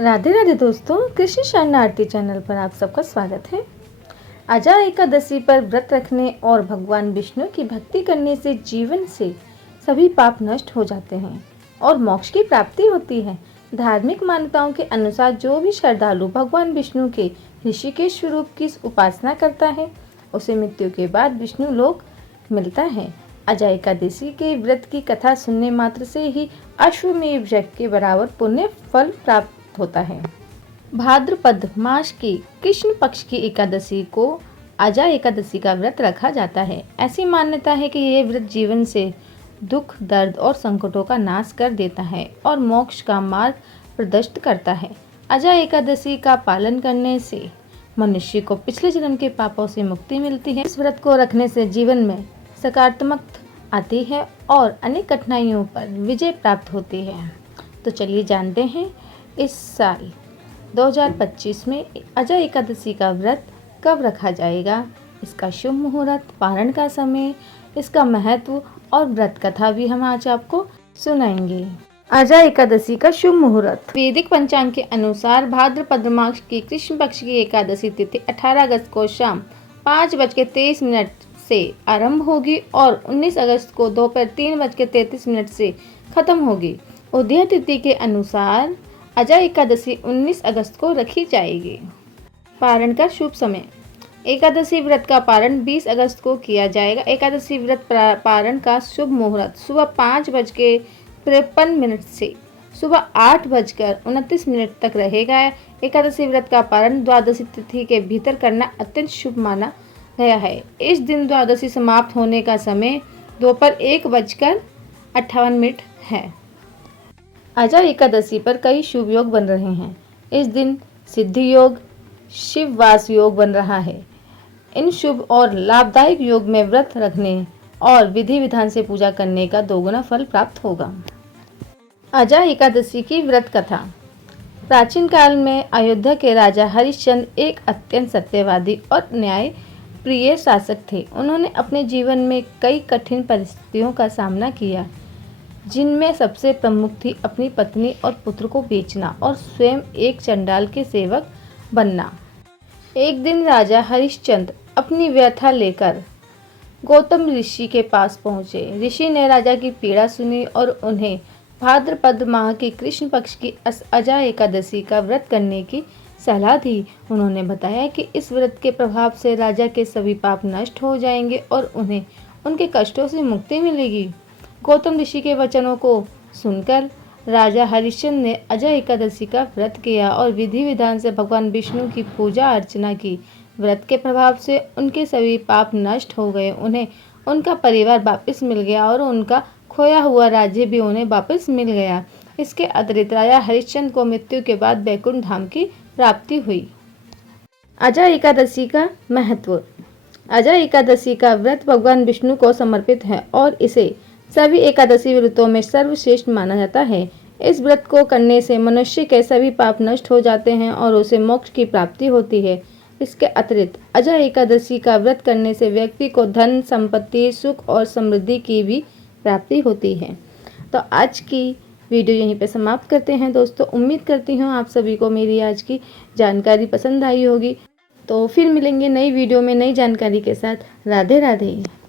राधे राधे दोस्तों, कृष्ण शरणार्थी चैनल पर आप सबका स्वागत है। अजा एकादशी पर व्रत रखने और भगवान विष्णु की भक्ति करने से जीवन से सभी पाप नष्ट हो जाते हैं और मोक्ष की प्राप्ति होती है। धार्मिक मान्यताओं के अनुसार जो भी श्रद्धालु भगवान विष्णु के ऋषिकेश स्वरूप की उपासना करता है उसे मृत्यु के बाद विष्णु लोक मिलता है। अजा एकादशी के व्रत की कथा सुनने मात्र से ही अश्वमेध यज्ञ के बराबर पुण्य फल प्राप्त होता है। भाद्रपद मास की कृष्ण पक्ष की एकादशी को अजा एकादशी का व्रत रखा जाता है। ऐसी मान्यता है कि यह व्रत जीवन से दुख, दर्द और संकटों का नाश कर देता है और मोक्ष का मार्ग प्रदर्शित करता है। अजा एकादशी का पालन करने से मनुष्य को पिछले जन्म के पापों से मुक्ति मिलती है। इस व्रत को रखने से जीवन में सकारात्मकता आती है और अनेक कठिनाइयों पर विजय प्राप्त होती है। तो चलिए जानते हैं इस साल 2025 में अजा एकादशी का व्रत कब रखा जाएगा, इसका शुभ मुहूर्त, पारण का समय, इसका महत्व और व्रत कथा भी हम आज आपको सुनाएंगे। अजा एकादशी का शुभ मुहूर्त। वैदिक पंचांग के अनुसार भाद्रपद मास की कृष्ण पक्ष की एकादशी तिथि 18 अगस्त को शाम 5:23 से आरंभ होगी और 19 अगस्त को दोपहर 3:33 से खत्म होगी। उदय तिथि के अनुसार अजा एकादशी 19 अगस्त को रखी जाएगी। पारण का शुभ समय। एकादशी व्रत का पारण 20 अगस्त को किया जाएगा। एकादशी व्रत पारण का शुभ मुहूर्त सुबह 5:53 से सुबह 8:29 तक रहेगा। एकादशी व्रत का पारण द्वादशी तिथि के भीतर करना अत्यंत शुभ माना गया है। इस दिन द्वादशी समाप्त होने का समय दोपहर 1:58 है। अजा एकादशी पर कई शुभ योग बन रहे हैं। इस दिन सिद्धि योग, शिववास योग बन रहा है। इन शुभ और लाभदायक योग में व्रत रखने और विधि विधान से पूजा करने का दोगुना फल प्राप्त होगा। अजा एकादशी की व्रत कथा। प्राचीन काल में अयोध्या के राजा हरिश्चंद्र एक अत्यंत सत्यवादी और न्याय प्रिय शासक थे। उन्होंने अपने जीवन में कई कठिन परिस्थितियों का सामना किया, जिनमें सबसे प्रमुख थी अपनी पत्नी और पुत्र को बेचना और स्वयं एक चंडाल के सेवक बनना। एक दिन राजा हरिश्चंद्र अपनी व्यथा लेकर गौतम ऋषि के पास पहुंचे। ऋषि ने राजा की पीड़ा सुनी और उन्हें भाद्रपद माह की कृष्ण पक्ष की अजा एकादशी का व्रत करने की सलाह दी। उन्होंने बताया कि इस व्रत के प्रभाव से राजा के सभी पाप नष्ट हो जाएंगे और उन्हें उनके कष्टों से मुक्ति मिलेगी। गौतम ऋषि के वचनों को सुनकर राजा हरिश्चंद्र ने अजा एकादशी का व्रत किया और विधि विधान से भगवान विष्णु की पूजा अर्चना की। व्रत के प्रभाव से उनके सभी पाप नष्ट हो गए। उन्हें उनका परिवार वापस मिल गया और उनका खोया हुआ राज्य भी उन्हें वापस मिल गया। इसके अतिरिक्त राजा हरिश्चंद्र को मृत्यु के बाद बैकुंठ धाम की प्राप्ति हुई। अजा एकादशी का महत्व। अजा एकादशी का व्रत भगवान विष्णु को समर्पित है और इसे सभी एकादशी व्रतों में सर्वश्रेष्ठ माना जाता है। इस व्रत को करने से मनुष्य के सभी पाप नष्ट हो जाते हैं और उसे मोक्ष की प्राप्ति होती है। इसके अतिरिक्त अजा एकादशी का व्रत करने से व्यक्ति को धन, संपत्ति, सुख और समृद्धि की भी प्राप्ति होती है। तो आज की वीडियो यहीं पे समाप्त करते हैं दोस्तों। उम्मीद करती हूँ आप सभी को मेरी आज की जानकारी पसंद आई होगी। तो फिर मिलेंगे नई वीडियो में नई जानकारी के साथ। राधे राधे।